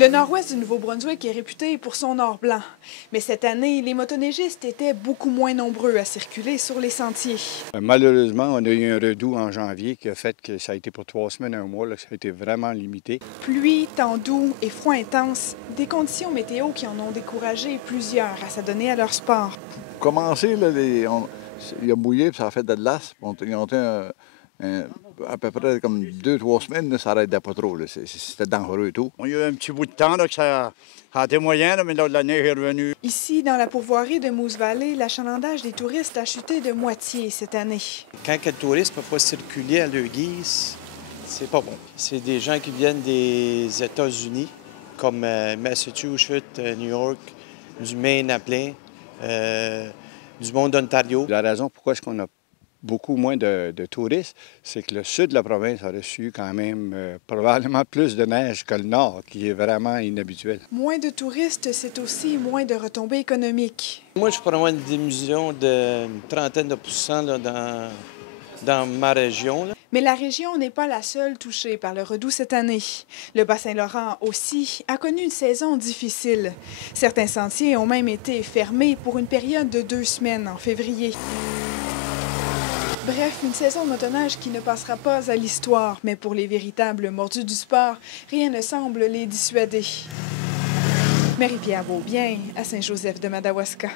Le nord-ouest du Nouveau-Brunswick est réputé pour son or blanc. Mais cette année, les motoneigistes étaient beaucoup moins nombreux à circuler sur les sentiers. Malheureusement, on a eu un redout en janvier qui a fait que ça a été pour 3 semaines, un mois, là, ça a été vraiment limité. Pluie, temps doux et froid intense, des conditions météo qui en ont découragé plusieurs à s'adonner à leur sport. Pour commencer, là, il a mouillé puis ça a fait de glace. Ils ont été à peu près comme 2-3 semaines, là, ça n'arrêtait pas trop. C'était dangereux et tout. On a eu un petit bout de temps là, que ça a été moyen, là, mais là, la neige est revenue. Ici, dans la pourvoirie de Moose Valley, l'achalandage des touristes a chuté de moitié cette année. Quand le touriste ne peut pas circuler à leur guise, c'est pas bon. C'est des gens qui viennent des États-Unis, comme Massachusetts, New York, du Maine à plein, du monde d'Ontario. La raison pourquoi est-ce qu'on a beaucoup moins de touristes, c'est que le sud de la province a reçu quand même probablement plus de neige que le nord, qui est vraiment inhabituel. Moins de touristes, c'est aussi moins de retombées économiques. Moi, je pourrais avoir une diminution d'une trentaine de pourcents là, dans ma région. Là. Mais la région n'est pas la seule touchée par le redout cette année. Le Bas-Saint-Laurent aussi a connu une saison difficile. Certains sentiers ont même été fermés pour une période de 2 semaines en février. Bref, une saison de motoneige qui ne passera pas à l'histoire, mais pour les véritables mordus du sport, rien ne semble les dissuader. Marie-Pierre Beaubien, à Saint-Joseph de Madawaska.